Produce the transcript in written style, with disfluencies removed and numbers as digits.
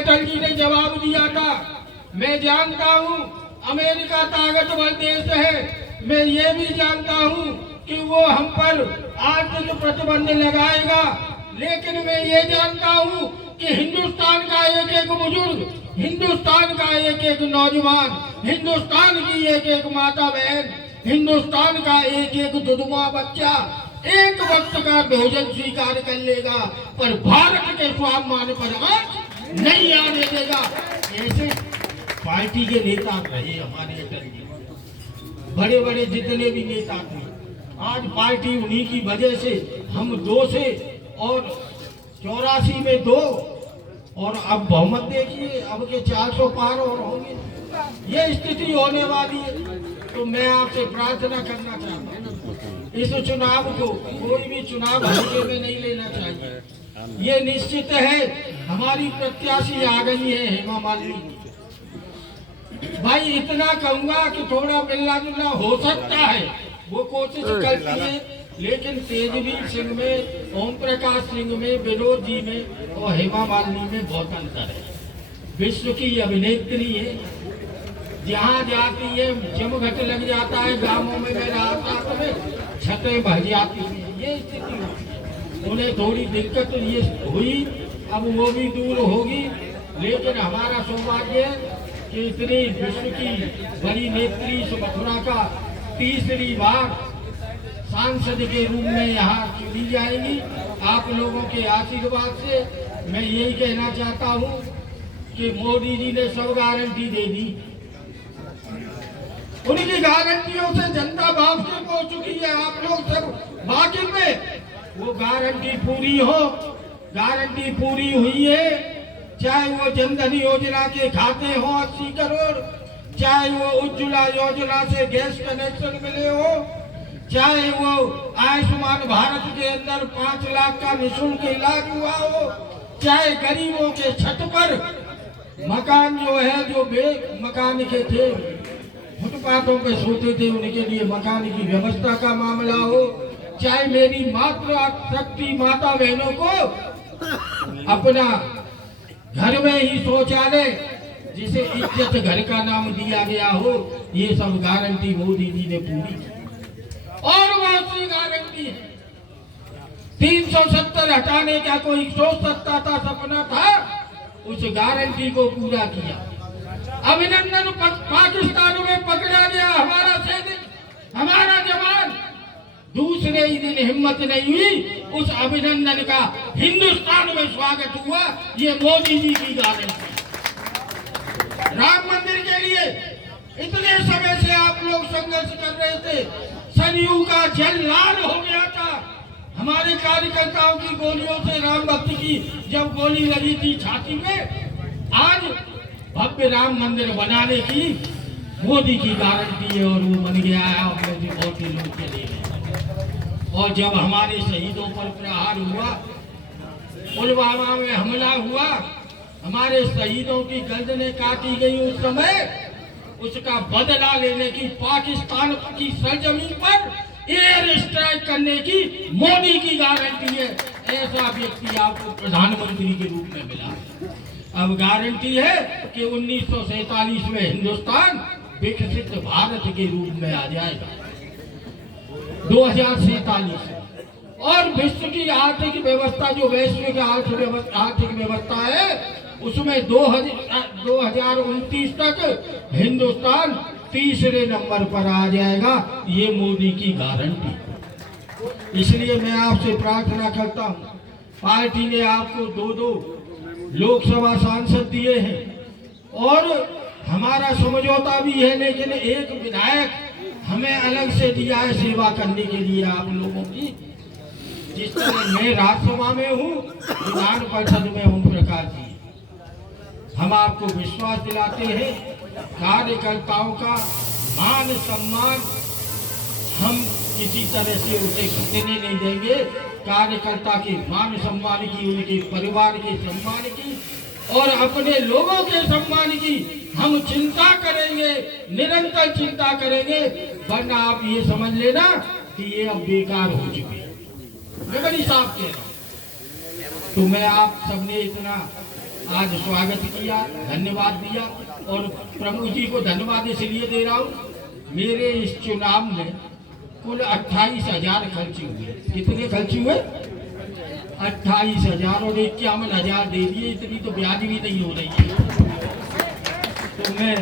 अटल जी ने जवाब दिया था, मैं जानता हूँ अमेरिका ताकतवर देश है, मैं ये भी जानता हूँ कि वो हम पर आर्थिक प्रतिबंध लगाएगा, लेकिन मैं ये जानता हूँ कि हिंदुस्तान का एक एक बुजुर्ग, हिंदुस्तान का एक एक नौजवान, हिंदुस्तान की एक एक माता बहन, हिंदुस्तान का एक एक दुधुआ बच्चा एक वक्त का भोजन स्वीकार कर लेगा, पर भारत के स्वाभिमान पर आंच नहीं आने देगा। ऐसे पार्टी के नेता रहे हमारे अटल जी, बड़े बड़े जितने भी नेता थे, आज पार्टी उन्हीं की वजह से हम 2 से और 84 में 2 और अब बहुमत देखिए, अब के 400 पार और होंगे, ये स्थिति होने वाली है। तो मैं आपसे प्रार्थना करना चाहता हूँ, इस चुनाव को कोई भी चुनाव हल्के में नहीं लेना चाहिए। ये निश्चित है हमारी प्रत्याशी आ गई है हेमा मालिनी। भाई इतना कहूंगा कि थोड़ा मिलना जुलना हो सकता है, वो कोशिश करती है, लेकिन तेजवीर सिंह में, ओम प्रकाश सिंह में, विनोद जी में और हेमा मालिनी में बहुत अंतर है। विश्व की अभिनेत्री है, जहाँ जाती है जमघट लग जाता है, गांवों में मैं रहा था तो छतें बह जाती हैं, ये स्थिति होती है। उन्हें थोड़ी दिक्कत ये हुई, अब वो भी दूर होगी, लेकिन हमारा सौभाग्य है कि इतनी विश्व की बड़ी नेत्री मथुरा का तीसरी बार सांसद के रूप में यहाँ चुनी जाएगी। आप लोगों के आशीर्वाद से मैं यही कहना चाहता हूँ कि मोदी जी ने सब गारंटी दे दी, उनकी गारंटियों से जनता वापसी हो चुकी है। आप लोग सब वाकिफ में वो गारंटी पूरी हो, गारंटी पूरी हुई है। चाहे वो जनधन योजना के खाते हो 80 करोड़, चाहे वो उज्ज्वला योजना से गैस कनेक्शन मिले हो, चाहे वो आयुष्मान भारत के अंदर 5 लाख का निःशुल्क इलाज हुआ हो, चाहे गरीबों के छत पर मकान जो है, जो मकान के थे फुटपाथों पे सोते थे, उनके लिए मकान की व्यवस्था का मामला हो, चाहे मेरी मातृ शक्ति माता बहनों को अपना घर में ही शौचालय जिसे इज्जत घर का नाम दिया गया हो, ये सब गारंटी मोदी जी ने पूरी की। और बहुत सी गारंटी है, 370 हटाने का कोई सोच सकता था, सपना था, उस गारंटी को पूरा किया। अभिनंदन पाकिस्तान में पकड़ा गया हमारा सैनिक, हमारा जवान, दूसरे ही दिन हिम्मत नहीं हुई, उस अभिनंदन का हिंदुस्तान में स्वागत हुआ। ये मोदी जी की गारंटी। राम मंदिर के लिए इतने समय से आप लोग संघर्ष कर रहे थे, सरयू का जल लाल हो गया था हमारे कार्यकर्ताओं की गोलियों से, राम भक्त की जब गोली लगी थी छाती में। आज भव्य राम मंदिर बनाने की मोदी की गारंटी है और वो बन गया है, और मुझे बहुत ही लोग के लिए। और जब हमारे शहीदों पर प्रहार हुआ, पुलवामा में हमला हुआ, हमारे शहीदों की गर्दनें काटी गई, उस समय उसका बदला लेने की पाकिस्तान की सरजमीन पर एयर स्ट्राइक करने की मोदी की गारंटी है। ऐसा व्यक्ति आपको प्रधानमंत्री के रूप में मिला। अब गारंटी है कि 1947 में हिंदुस्तान विकसित भारत के रूप में आ जाएगा, 2047। और विश्व की आर्थिक व्यवस्था, जो वैश्विक आर्थिक व्यवस्था है, उसमें 2029 तक हिंदुस्तान तीसरे नंबर पर आ जाएगा। ये मोदी की गारंटी। इसलिए मैं आपसे प्रार्थना करता हूँ, पार्टी ने आपको 2 लोकसभा सांसद दिए हैं और हमारा समझौता भी है, लेकिन एक विधायक हमें अलग से दिया है सेवा करने के लिए आप लोगों की। जिस तरह मैं राज्यसभा में हूँ, विधान परिषद में ओम प्रकाश जी, हम आपको विश्वास दिलाते हैं कार्यकर्ताओं का मान सम्मान हम किसी तरह से उसे घटने नहीं देंगे। कार्यकर्ता के मान सम्मान की, उनके परिवार के सम्मान की और अपने लोगों के सम्मान की हम चिंता करेंगे, निरंतर चिंता करेंगे, वरना आप ये समझ लेना कि ये अब बेकार हो चुके हैं। मैं बड़ी साफ कह रहा हूँ। तो मैं आप सबने इतना आज स्वागत किया, धन्यवाद दिया। और प्रमुख जी को धन्यवाद इसलिए दे रहा हूँ, मेरे इस चुनाव में कुल 28,000 खर्च हुए। कितने खर्च हुए? 28,000 और 51,000 दे दिए। इतनी तो ब्याज भी नहीं हो रही है। तो मैं